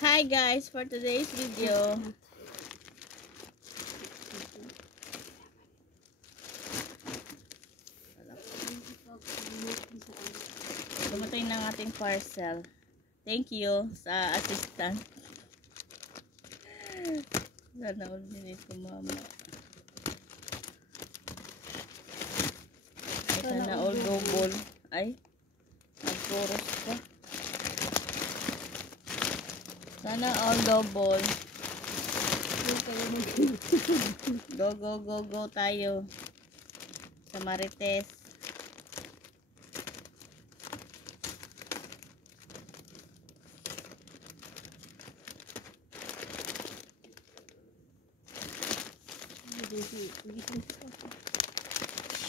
Hi guys, for today's video, dumating ng ating parcel. Thank you sa assistant. Sana all din ko mama. Ay, sana all double. Ay, nagpuros pa. Sana all double. Go tayo sa Marites.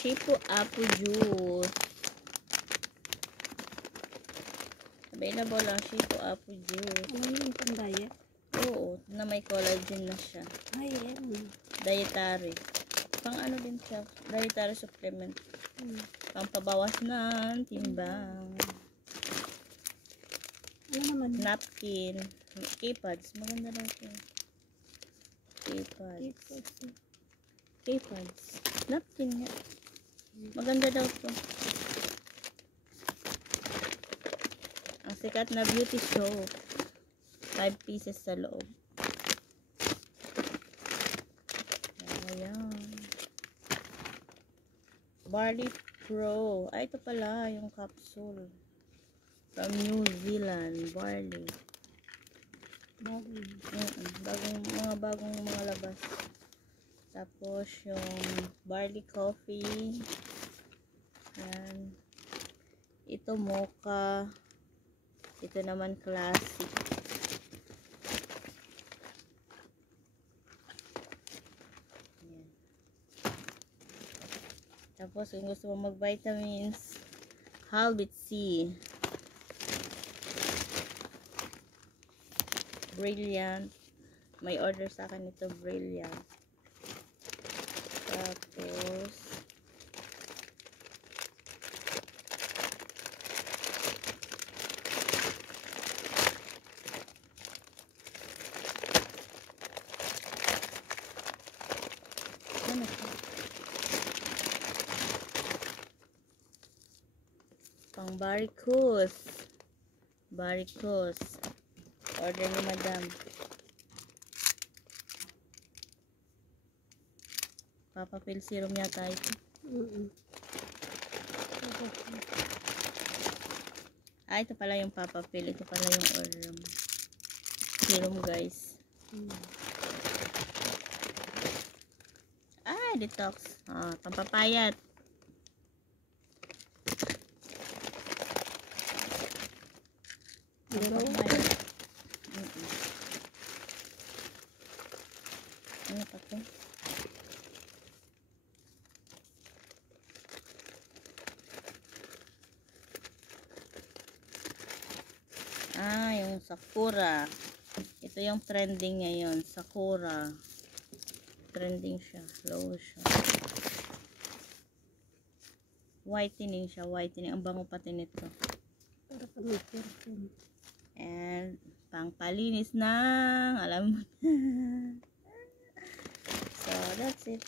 Shipo apple juice. Available ang Shipo apple juice. Ano yung pang-diet? Oo, na may collagen na siya. Ay, yan. Dietary. Pang ano din siya, dietary supplement. Pang pabawas ng timbang. Ano naman? Napkin. K-pads. Maganda daw ito. K-pads. K-pads. Napkin nga. Maganda daw ito. Ang sikat na beauty soap. 5 pieces sa loob. Ayan. Barley Pro. Ay, ito pala yung capsule. From New Zealand. Barley. Bagong mga labas. Tapos yung barley coffee. Ayan. Ito mocha. Ito naman classic. Ayan. Tapos kung gusto mo mag-vitamins, Halbit C. Brilliant. May order sa akin ito, Brilliant. Tapos ano ito? Pang varicose. Varicose. Order ni Madam. Papapil serum yata ito. Ito pala yung papapil. Ito pala yung serum, guys. Detox. Pampapayat. Pampapayat. Ano pa ito? Yung Sakura. Ito yung trending ngayon. Sakura. Trending siya. Lotion. Whitening siya. Whitening. Ang bango pati nito. Para pang-perfume. And pangpalinis ng alam mo. So, that's it.